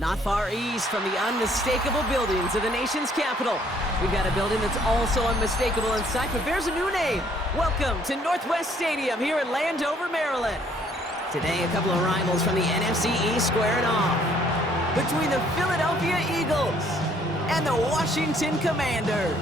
Not far east from the unmistakable buildings of the nation's capital, we've got a building that's also unmistakable in sight, but bears a new name. Welcome to Northwest Stadium here in Landover, Maryland. Today, a couple of rivals from the NFC East squaring off between the Philadelphia Eagles and the Washington Commanders.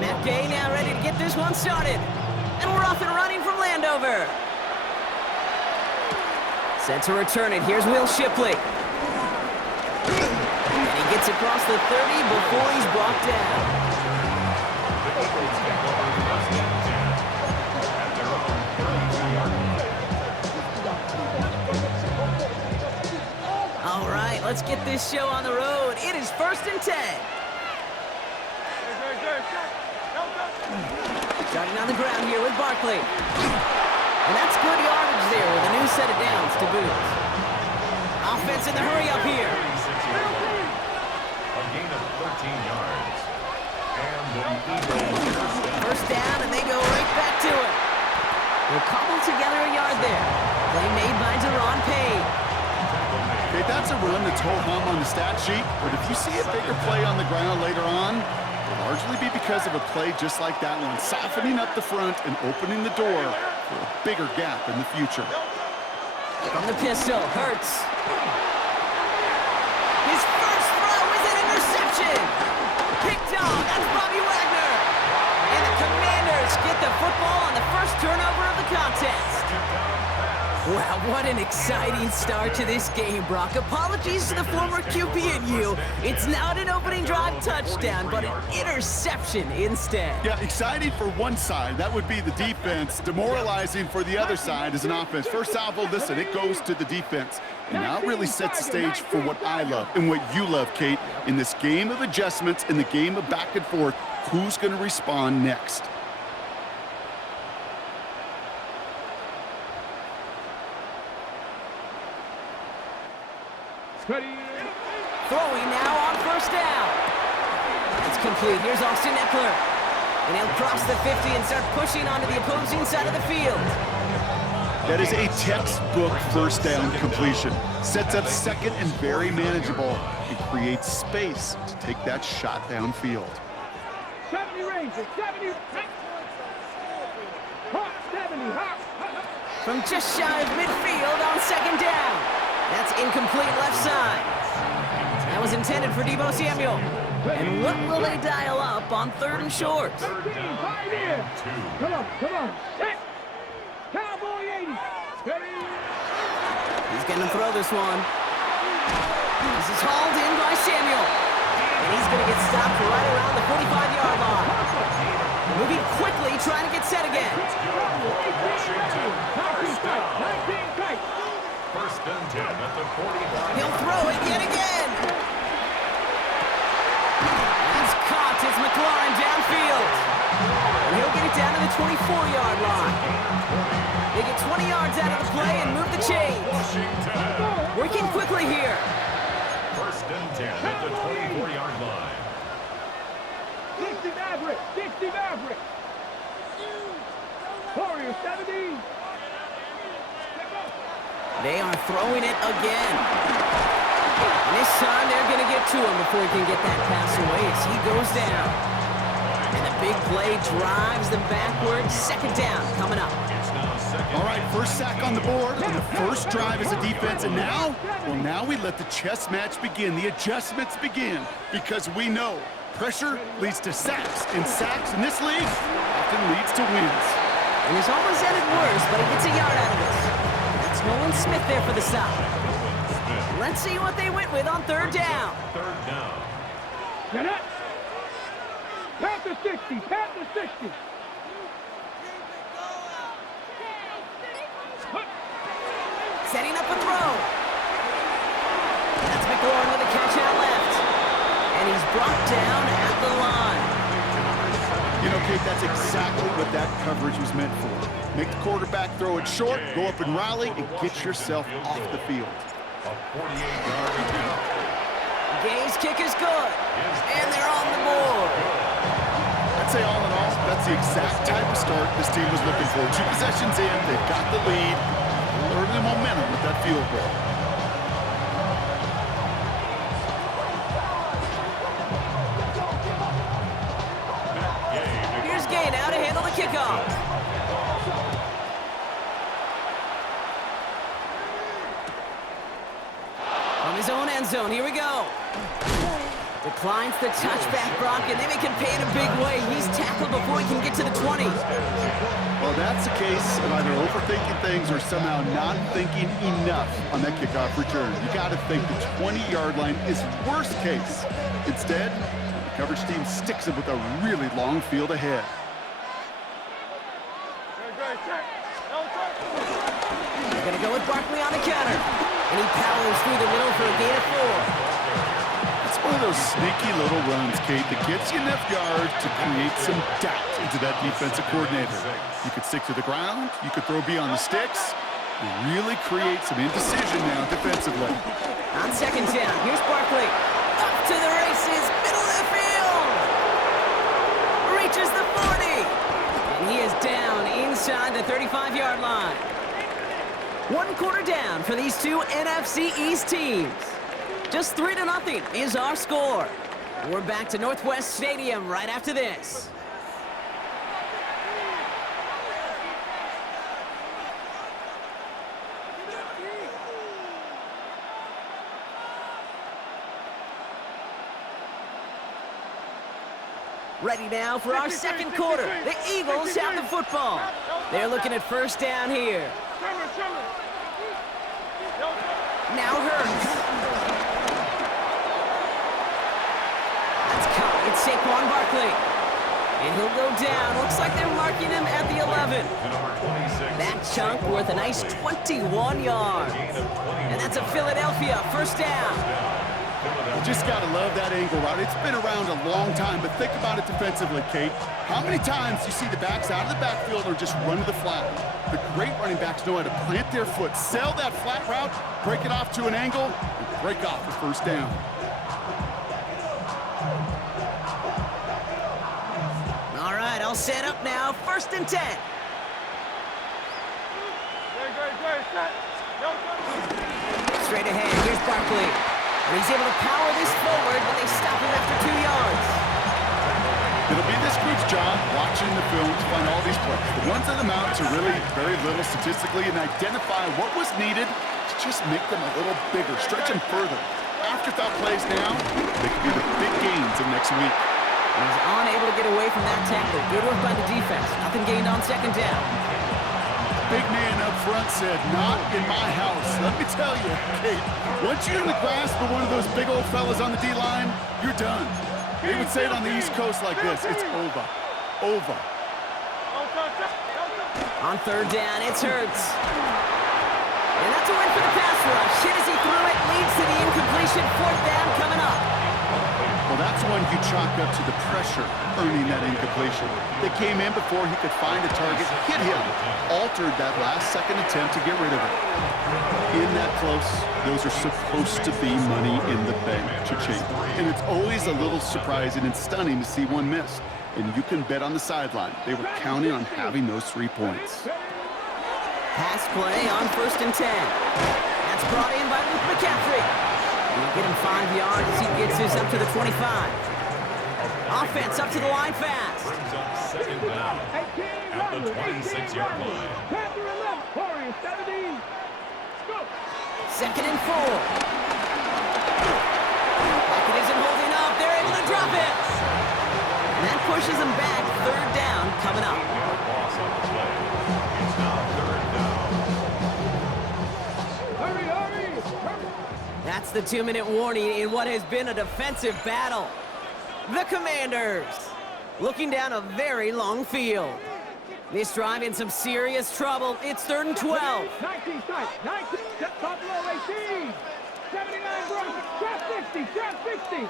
Matt Gay now ready to get this one started. And we're off and running from Landover. Set to return it. Here's Will Shipley. And he gets across the 30 before he's brought down. All right, let's get this show on the road. It is 1st and 10. Starting on the ground here with Barkley. And that's good yardage there with a new set of downs to boot. Offense in the hurry up here. A gain of 13 yards. And the Eagles First down, and they go right back to it. They'll cobble together a yard there. Play made by Deron Payne. Okay, that's a run that's ho-hum on the stat sheet, but if you see a bigger play on the ground later on, it'll largely be because of a play just like that one, softening up the front and opening the door for a bigger gap in the future. From the pistol, Hurts. His first throw is an interception. Picked off, that's Bobby Wagner. And the Commanders get the football on the first turnover of the contest. Wow, what an exciting start to this game, Brock. Apologies to the former QB and you. It's not an opening drive touchdown, but an interception instead. Yeah, exciting for one side. That would be the defense. Demoralizing for the other side as an offense. First salvo, listen, it goes to the defense. And now it really sets the stage for what I love and what you love, Kate. In this game of adjustments, in the game of back and forth, who's going to respond next? Throwing now on first down. That's complete. Here's Austin Eckler. And he'll cross the 50 and start pushing onto the opposing side of the field. That is a textbook first down completion. Sets up second and very manageable. It creates space to take that shot downfield. 70 Rangers, 70. Hot 70, hot. From just shy of midfield on second down. That's incomplete left side. That was intended for Deebo Samuel. And what will they dial up on 3rd and short? 13, 5 here. Come on. Hit. Cowboy 80. Steady. He's going to throw this one. This is hauled in by Samuel. And he's going to get stopped right around the 45-yard line. Moving quickly, trying to get set again. 19 tight. First and 10 at the 45. He'll throw it yet again. He's caught. It's McLaurin downfield. And he'll get it down to the 24-yard line. They get 20 yards out of the play and move the chains. Working quickly here. First and 10 at the 24-yard line. 60 Maverick. Warrior 70. They are throwing it again. And this time they're going to get to him before he can get that pass away as he goes down. And the big play drives them backwards. Second down coming up. All right, first sack on the board on the first drive as a defense, and now we let the chess match begin, the adjustments begin, because we know pressure leads to sacks, and sacks in this league often leads to wins. And he's almost ended worse, but he gets a yard out of this. That's Nolan Smith there for the stop. Let's see what they went with on 3rd down. Third down. Get up. Panther 60. Setting up a throw. That's McLaurin with a catch out left. And he's brought down at the line. You know, Kate, that's exactly what that coverage was meant for. Make the quarterback throw it short, go up and rally, and get yourself off the field. A 48-yard attempt. Gay's kick is good, and they're on the board. I'd say all in all, that's the exact type of start this team was looking for. 2 possessions in, they've got the lead, early momentum with that field goal. Here's Gay now to handle the kickoff. From his own end zone, here we go. Declines the touchback, Brock, and they make him pay in a big way. He's tackled before he can get to the 20. Well, that's a case of either overthinking things or somehow not thinking enough on that kickoff return. You got to think the 20-yard line is worst case. Instead, the coverage team sticks him with a really long field ahead. They're going to go with Barkley on the counter. And he powers through the middle for a gain of 4. It's one of those sneaky little runs, Kate, that gets you enough yards to create some doubt into that defensive coordinator. You could stick to the ground, you could throw beyond the sticks, and really create some indecision now defensively. On second down, here's Barkley. Up to the races, middle of the field. Reaches the 40. And he is down inside the 35-yard line. 1 quarter down for these two NFC East teams. Just 3-0 is our score. We're back to Northwest Stadium right after this. Ready now for our second quarter. The Eagles have the football. They're looking at first down here. Now Hurts. That's caught. It's Saquon Barkley. And he'll go down. Looks like they're marking him at the 11. That chunk worth a nice 21 yards. And that's a Philadelphia first down. You just got to love that angle route. It's been around a long time, but think about it defensively, Kate. How many times do you see the backs out of the backfield or just run to the flat? The great running backs know how to plant their foot, sell that flat route, break it off to an angle, and break off the first down. All right, all set up now. First and 10. Straight ahead, here's Barkley. And he's able to power this forward, but they stop him after 2 yards. It'll be this group's job watching the film to find all these plays. The ones that amount to really very little statistically and identify what was needed to just make them a little bigger, stretch them further. Afterthought plays now, they could be the big gains of next week. And he's unable to get away from that tackle. Good work by the defense. Nothing gained on second down. Big man up front said, not in my house. Let me tell you, Kate, once you're in the grasp of one of those big old fellas on the D-line, you're done. They would say it on the East Coast like this, it's over. Over. On third down, it's Hurts. And that's a win for the pass rush. Hit as he threw it, leads to the incompletion. Fourth down coming up. Well, that's one you chalk up to the pressure earning that incompletion. They came in before he could find a target, hit him, altered that last-second attempt to get rid of it. In that close, those are supposed to be money in the bank to change. And it's always a little surprising and stunning to see one miss. And you can bet on the sideline they were counting on having those 3 points. Pass play on first and 10. That's brought in by Luke McCaffrey. He'll get him 5 yards as he gets this up to the 25. Offense up to the line fast. Brings up second down at the 26-yard line. Second and 4. Lockett isn't holding up. They're able to drop it. And that pushes them back. Third down coming up. Loss on the play. It's now third down. That's the 2-minute warning in what has been a defensive battle. The Commanders looking down a very long field. This drive in some serious trouble. It's third and 12. 19 strikes, 19, top below 18, 79 Broncos, trap 60, trap 60.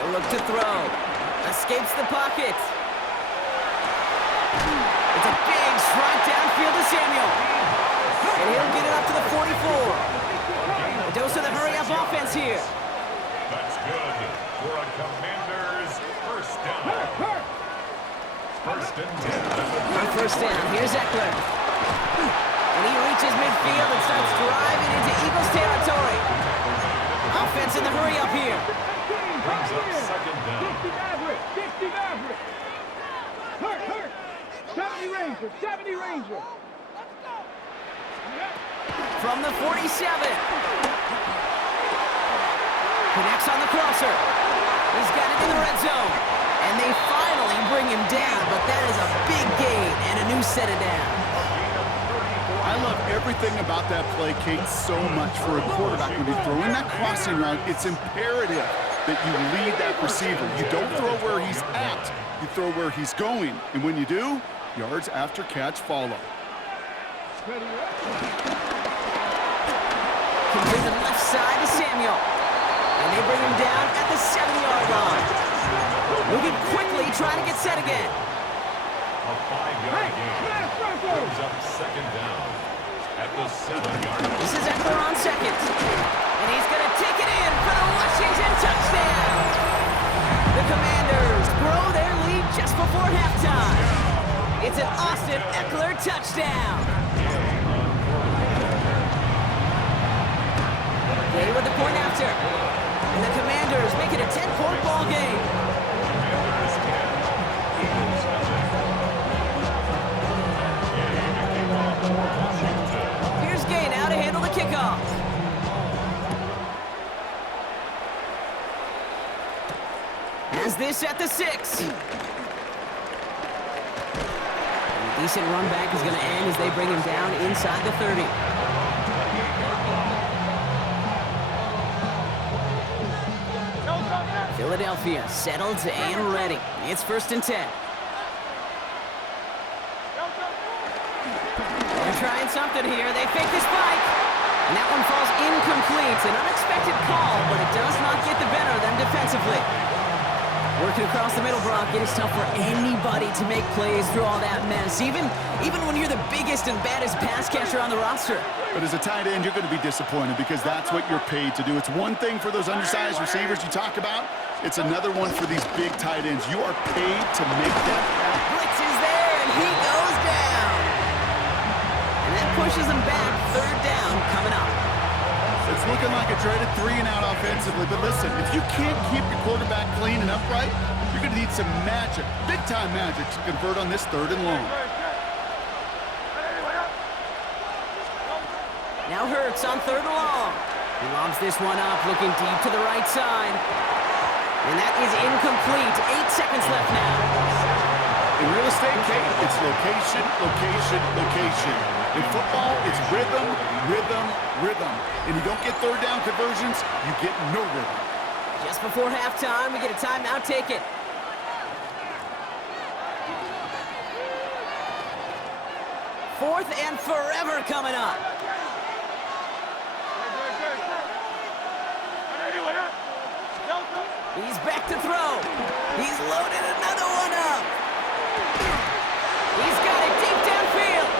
He'll look to throw. escapes the pocket. It's a big strike downfield to Samuel. And he'll get it up to the 44. A dose of the hurry-up offense here. That's good for a Commanders first down. First and 10. On first down, here's Eckler. And he reaches midfield and starts driving into Eagles territory. Offense in the hurry-up here. Brings up second down. 60 Maverick. Hurt. 70 Ranger. From the 47. Connects on the crosser. He's got it in the red zone. And they finally bring him down, but that is a big gain and a new set of down. I love everything about that play, Kate, so much for a quarterback. When you're throwing that crossing route, it's imperative that you lead that receiver. You don't throw where he's at, you throw where he's going. And when you do, yards after catch follow. Completed left side to Samuel. And they bring him down at the 70-yard line. Moving quickly, trying to get set again. A 5-yard gain. Brings up second down at the 7-yard line. This is Eckler on second. And he's going to take it in for the Washington touchdown. The Commanders grow their lead just before halftime. It's an Austin Eckler touchdown. They with the point after. And the Commanders make it a 10-point ball game. Commanders 10, Eagles nothing. Here's Gay now to handle the kickoff. As this at the 6. And a decent run back is going to end as they bring him down inside the 30. Philadelphia settled and ready. It's first and 10. They're trying something here. They fake the spike. And that one falls incomplete. An unexpected call, but it does not get the better of them defensively. Working across the middle, Brock, it is tough for anybody to make plays through all that mess, even when you're the biggest and baddest pass catcher on the roster. But as a tight end, you're going to be disappointed because that's what you're paid to do. It's one thing for those undersized receivers you talk about. It's another one for these big tight ends. You are paid to make that happen. Blitz is there, and he goes down. And that pushes him back. Third down coming up. It's looking like a dreaded 3-and-out offensively, but listen, if you can't keep your quarterback clean and upright, you're going to need some magic, big-time magic, to convert on this 3rd and long. Now Hurts on 3rd and long. He lobs this one up, looking deep to the right side. And that is incomplete. 8 seconds left now. In real estate, Kate, it's location, location, location. In football, it's rhythm, rhythm, rhythm. And you don't get 3rd down conversions, you get no rhythm. Just before halftime, we get a timeout taken. Fourth and forever coming up. He's back to throw. He's loaded another one up. He's got it deep downfield.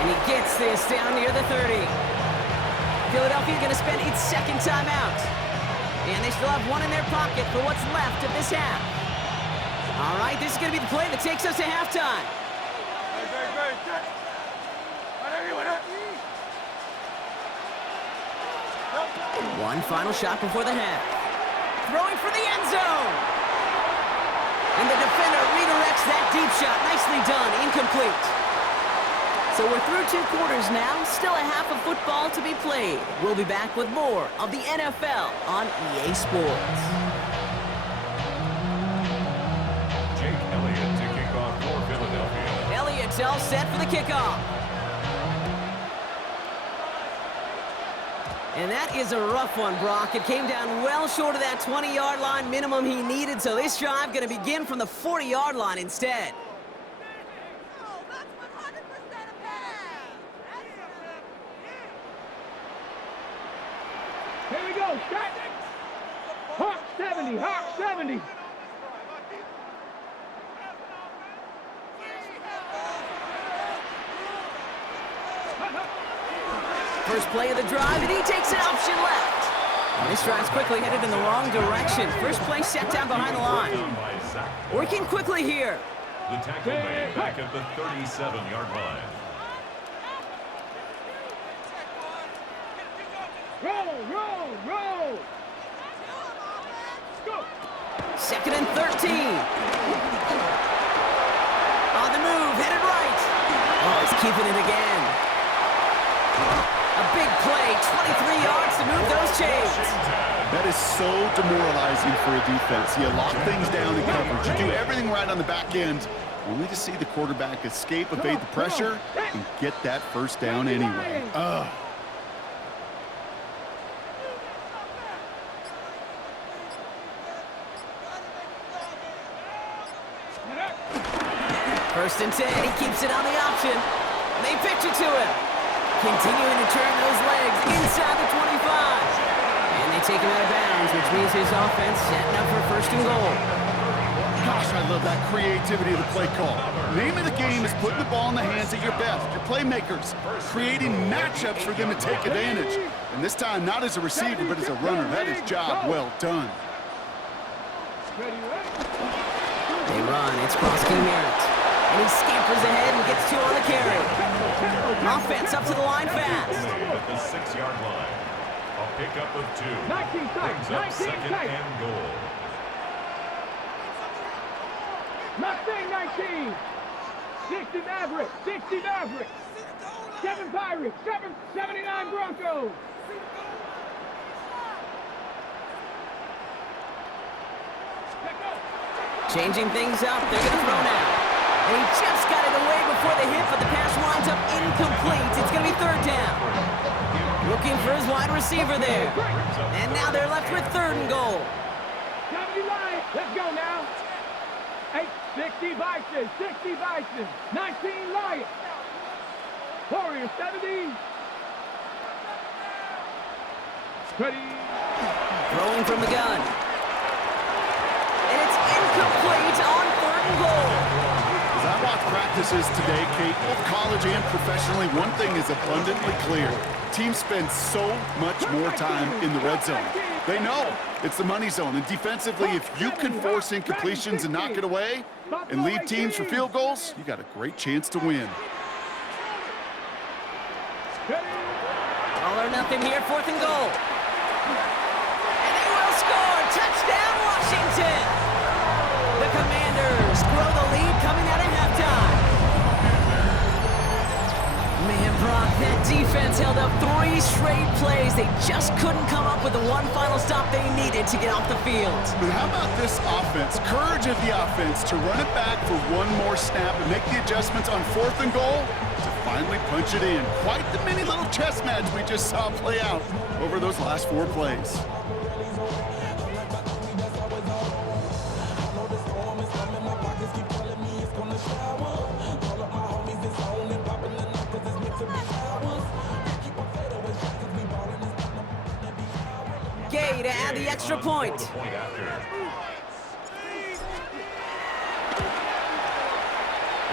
And he gets this down near the 30. Philadelphia going to spend its second timeout. And they still have one in their pocket for what's left of this half. All right, this is going to be the play that takes us to halftime. One final shot before the half. Throwing for the end zone. And the defender redirects that deep shot. Nicely done. Incomplete. So we're through 2 quarters now. Still a half of football to be played. We'll be back with more of the NFL on EA Sports. Jake Elliott to kick off for Philadelphia. Elliott's all set for the kickoff. And that is a rough one, Brock. It came down well short of that 20-yard line minimum he needed, so this drive going to begin from the 40-yard line instead. Here we go, start. Hawk 70, Hawk 70. First play of the drive, and he takes an option left. This drive's quickly headed in the wrong direction. First play set down behind the line. Working quickly here. The tackle made back at the 37-yard line. Roll! Go! Second and 13. On the move, headed right. Oh, he's keeping it again. A big play, 23 yards to move those chains. That is so demoralizing for a defense. You lock things down in coverage. You do everything right on the back end, only to see the quarterback escape, evade the pressure, and get that first down anyway. First and 10, he keeps it on the option. They pitch it to him. Continuing to turn those legs inside the 25. And they take him out of bounds, which means his offense setting up for first and goal. Gosh, I love that creativity of the play call. Name of the game is putting the ball in the hands of your best, your playmakers, creating matchups for them to take advantage. And this time, not as a receiver, but as a runner. That is job well done. They run, it's Broski Merritt. And he scampers ahead and gets two on the carry. Offense up to the line fast. At the 6-yard line. A pickup of 2. Brings up second and goal. Mustang 19. 60 Maverick. 60 Maverick. 7 Pirates. 79 Broncos. Changing things up, they're going to throw now. And he just got it away before the hit, but the pass winds up incomplete. It's going to be third down. Looking for his wide receiver there. And now they're left with third and goal. 70 Lions. Let's go now. 60 Bison. 60 Bison. 19 Lions. Warriors 70. Ready. Throwing from the gun. And it's incomplete on third and goal. As I watch practices today, Kate, both college and professionally, one thing is abundantly clear. Teams spend so much more time in the red zone. They know it's the money zone. And defensively, if you can force incompletions and knock it away and lead teams for field goals, you got a great chance to win. All or nothing here, fourth and goal. And they will score. Touchdown, Washington. The Commanders grow the lead coming out of halftime. Man, Brock, that defense held up 3 straight plays. They just couldn't come up with the one final stop they needed to get off the field. But how about this offense? Courage of the offense to run it back for one more snap and make the adjustments on fourth and goal to finally punch it in. Quite the mini little chess match we just saw play out over those last 4 plays. Gay to add the extra point. The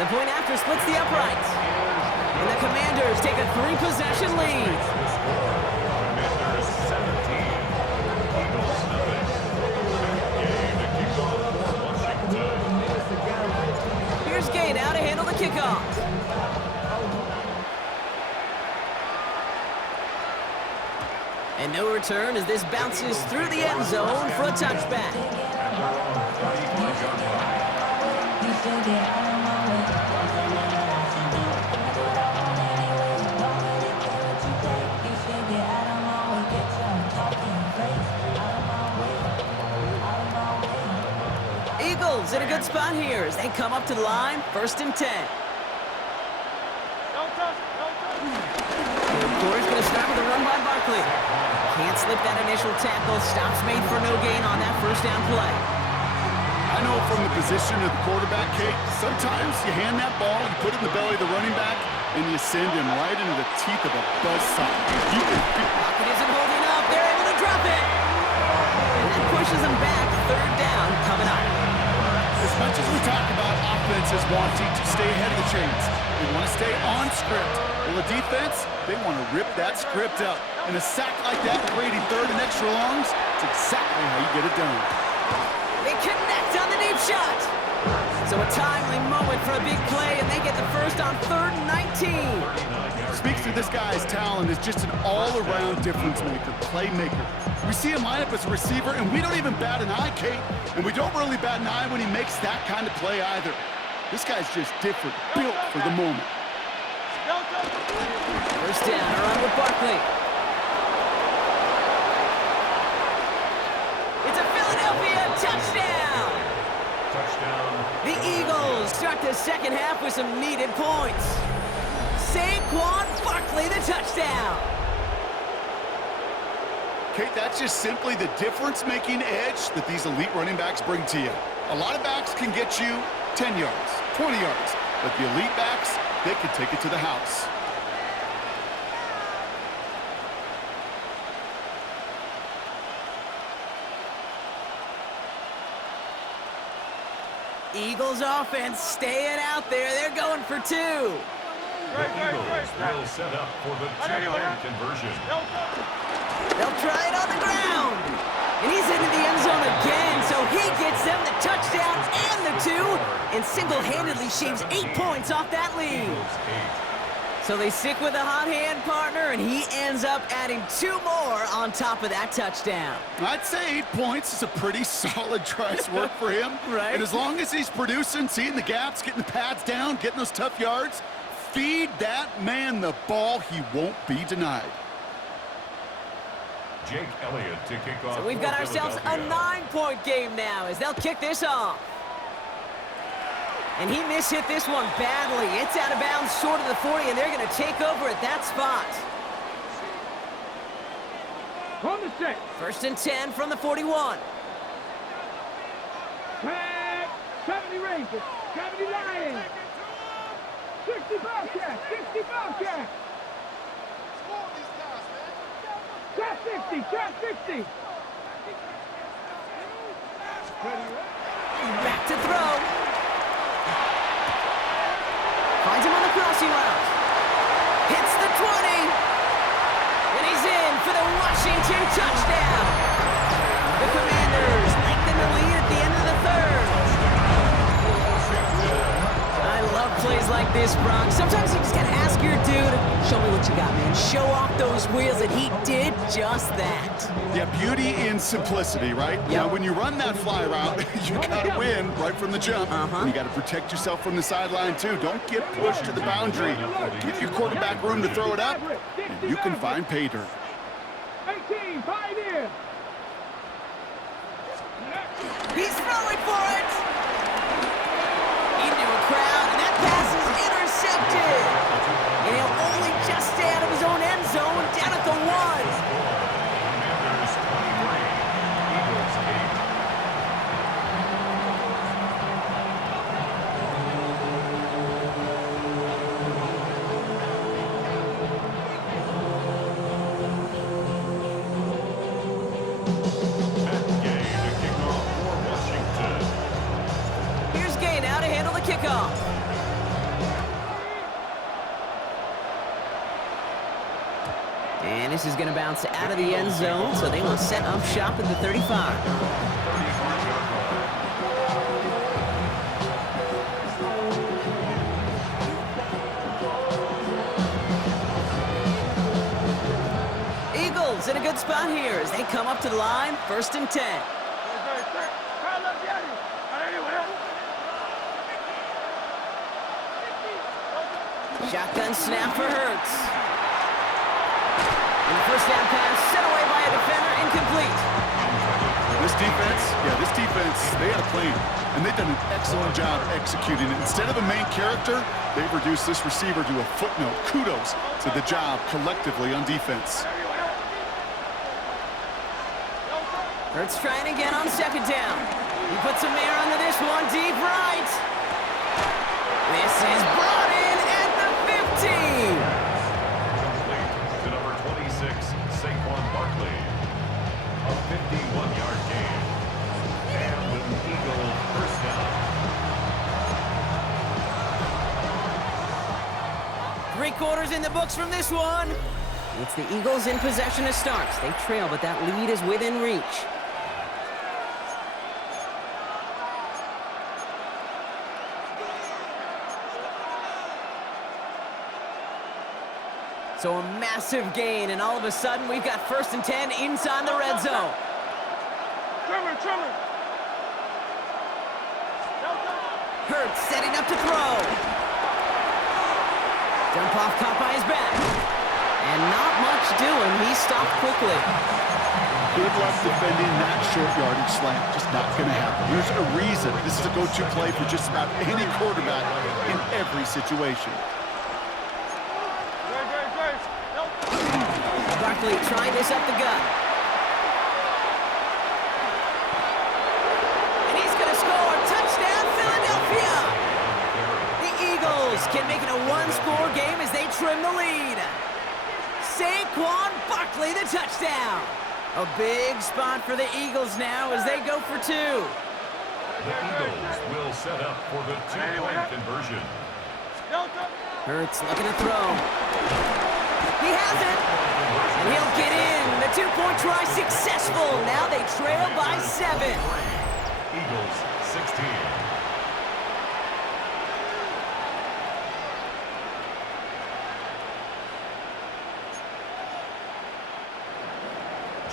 point after splits the uprights. And the Commanders take a 3-possession lead. Commanders 17. Eagles nothing. Game to kick off for Washington. Here's Gay now to handle the kickoff. And no return as this bounces through the end zone for a touchback. Eagles in a good spot here as they come up to the line, first and 10. Corey's going to start with a run by Barkley. Can't slip that initial tackle. Stops made for no gain on that first down play. I know from the position of the quarterback, Kate, sometimes you hand that ball, you put it in the belly of the running back, and you send him right into the teeth of a buzzsaw. You can feel Pocket isn't holding up. They're able to drop it. And that pushes them back. Third down coming up. as much as we talk about offense is wanting to stay ahead of the chains. They want to stay on script. Well, the defense, they want to rip that script up. And a sack like that, creating third and extra longs, it's exactly how you get it done. They connect on the deep shot. So a timely moment for a big play, and they get the first on 3rd and 19. Speaks to this guy's talent as just an all-around difference maker, playmaker. We see him line up as a receiver, and we don't even bat an eye, Kate. And we don't really bat an eye when he makes that kind of play either. This guy's just different, built for the moment. First down, around with Barkley. It's a Philadelphia touchdown! Touchdown. The Eagles start the second half with some needed points. Saquon Barkley, the touchdown. Kate, that's just simply the difference-making edge that these elite running backs bring to you. A lot of backs can get you 10 yards, 20 yards, but the elite backs, they can take it to the house. Eagles offense staying out there. They're going for 2. The Eagles will set up for the two-point conversion. They'll try it on the ground. And he's into the end zone again, so he gets them the touchdown and the 2, and single-handedly shaves 8 points off that lead. So they stick with a hot hand partner, and he ends up adding 2 more on top of that touchdown. I'd say 8 points is a pretty solid try's work for him. Right. And as long as he's producing, seeing the gaps, getting the pads down, getting those tough yards, feed that man the ball, he won't be denied. Jake Elliott to kick off. So we've got ourselves a 9-point game now as they'll kick this off. And he mishit this one badly. It's out of bounds short of the 40, and they're going to take over at that spot. On the 6. First and 10 from the 41. Tag. 70 Rangers. 70 Lions. 60 Bobcats. 60 Bobcats. Trap 60. Trap 60. Back to throw. Finds him on the crossing route. Hits the 20. And he's in for the Washington touchdown. The Commanders lengthen the lead at the end of the 3rd. I love plays like this, Brock. Sometimes you just gotta ask your dude, show me what you got, man. Show off those wheels, and he did just that. Yeah, beauty in simplicity, right? Yep. Now, when you run that fly route, you gotta win right from the jump. And you gotta protect yourself from the sideline, too. Don't get pushed to the boundary. Give your quarterback room to throw it up, and you can find pay dirt. 18, Pioneer. He's throwing for it. Into a crowd, and that pass is intercepted. And he'll only just stay out of his own end zone, down at the 1. Commanders 23, Eagles 8. Matt Gay to kick off for Washington. Here's Gay now to handle the kickoff. And this is going to bounce out of the end zone, so they will set up shop at the 35. Eagles in a good spot here as they come up to the line, 1st and 10. Shotgun snap for Hurts. And the first down pass set away by a defender, incomplete. This defense, they had a plan, and they've done an excellent job executing it. Instead of a main character, they've reduced this receiver to a footnote. Kudos to the job collectively on defense. Hurts trying again on 2nd down. He puts some air under this one, deep right. This is brought in at the 15. Complete to number 26, Saquon Barkley. A 51-yard gain. And an Eagle first down. 3 quarters in the books from this one. It's the Eagles in possession to start. They trail, but that lead is within reach. So a massive gain, and all of a sudden, we've got 1st and 10 inside the red zone. Trimmer. Hurts setting up to throw. Dump off caught by his back. And not much doing. He stopped quickly. Good luck defending that short yardage slant. Just not going to happen. There's a reason this is a go-to play for just about any quarterback in every situation. Barkley trying this up the gut. And he's going to score. Touchdown, Philadelphia! The Eagles can make it a 1-score game as they trim the lead. Saquon Barkley, the touchdown. A big spot for the Eagles now as they go for 2. The Eagles will set up for the 2-point conversion. Hurts looking to throw. He has it. And he'll get in. The 2-point try successful. Now they trail by 7. Eagles 16.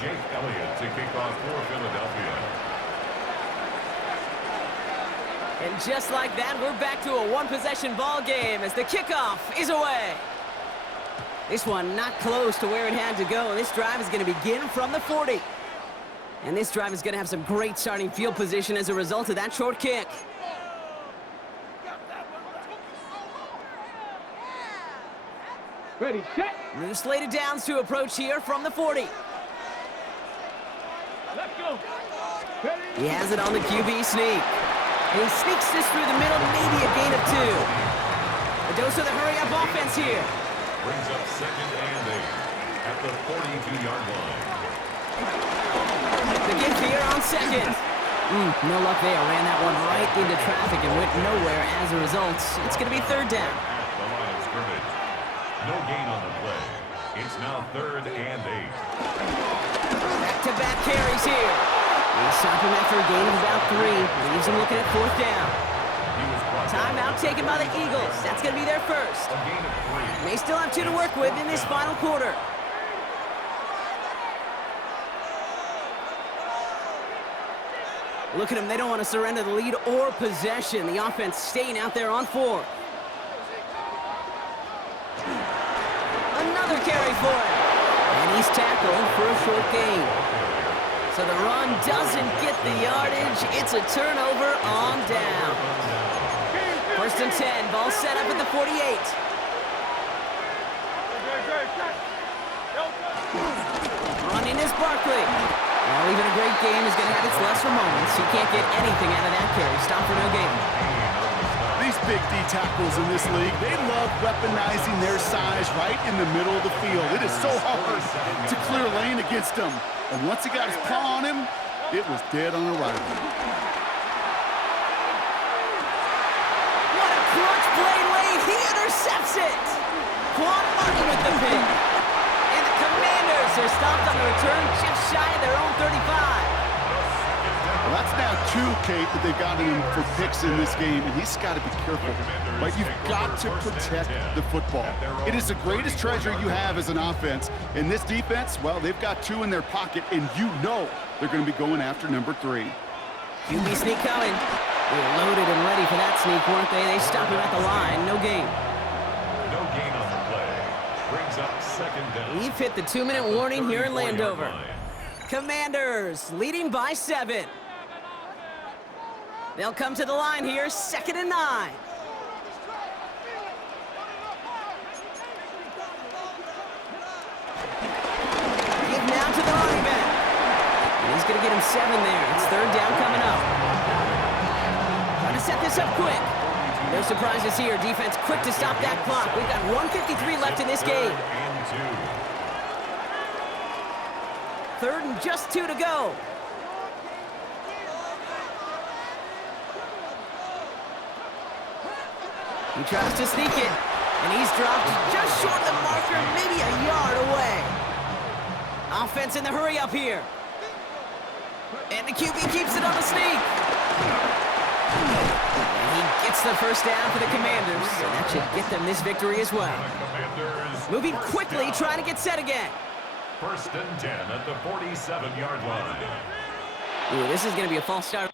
Jake Elliott to kick off for Philadelphia. And just like that, we're back to a 1-possession ball game as the kickoff is away. This one not close to where it had to go, and this drive is going to begin from the 40. And this drive is going to have some great starting field position as a result of that short kick. Ready, set. New slated downs to approach here from the 40. Let's go. Ready. He has it on the QB sneak. And he sneaks this through the middle, maybe a gain of 2. A dose of the hurry-up offense here. Brings up 2nd and 8 at the 42-yard line. The give here on 2nd. No luck there. Ran that one right into traffic and went nowhere as a result. It's going to be 3rd down. At the line of scrimmage. No gain on the play. It's now 3rd and 8. Back-to-back carries here. They stop him after a gain of about 3. Leaves him looking at 4th down. He was brought Timeout taken by the Eagles. That's going to be their first. a gain of 3. They still have 2 to work with in this final quarter. Look at them. They don't want to surrender the lead or possession. The offense staying out there on 4. Another carry for him. And he's tackled for a short gain. So the run doesn't get the yardage. It's a turnover on down. 1st and 10. Ball set up at the 48. Running is Barkley. Well, even a great game is going to have its lesser moments. He can't get anything out of that carry. Stop for no gain. These big D tackles in this league, they love weaponizing their size right in the middle of the field. It is so hard to clear lane against them. And once he got his paw on him, it was dead on arrival. What a clutch play late. He intercepts it. Quan Martin with the pick. And the Commanders are stopped on the return just shy of their own 35. Well, that's now 2, Kate, that they've gotten him for picks in this game, and he's got to be careful. But you've got to protect the football. It is the greatest treasure you have as an offense. And this defense, well, they've got 2 in their pocket, and you know they're going to be going after number 3. QB sneak coming. They were loaded and ready for that sneak, weren't they? They stop him at the line. No gain. No gain on the play. Brings up 2nd down. We've hit the 2-minute warning here in Landover. Commanders leading by 7. They'll come to the line here, 2nd and 9. Give now to the running back. And he's going to get him 7 there. It's 3rd down coming up. Trying to set this up quick. No surprises here. Defense quick to stop that clock. We've got 1:53 left in this game. 3rd and just 2 to go. He tries to sneak it. And he's dropped just short of the marker, maybe a yard away. Offense in the hurry up here. And the QB keeps it on the sneak. And he gets the first down for the Commanders, and that should get them this victory as well. Moving quickly, trying to get set again. First and 10 at the 47-yard line. Ooh, this is going to be a false start.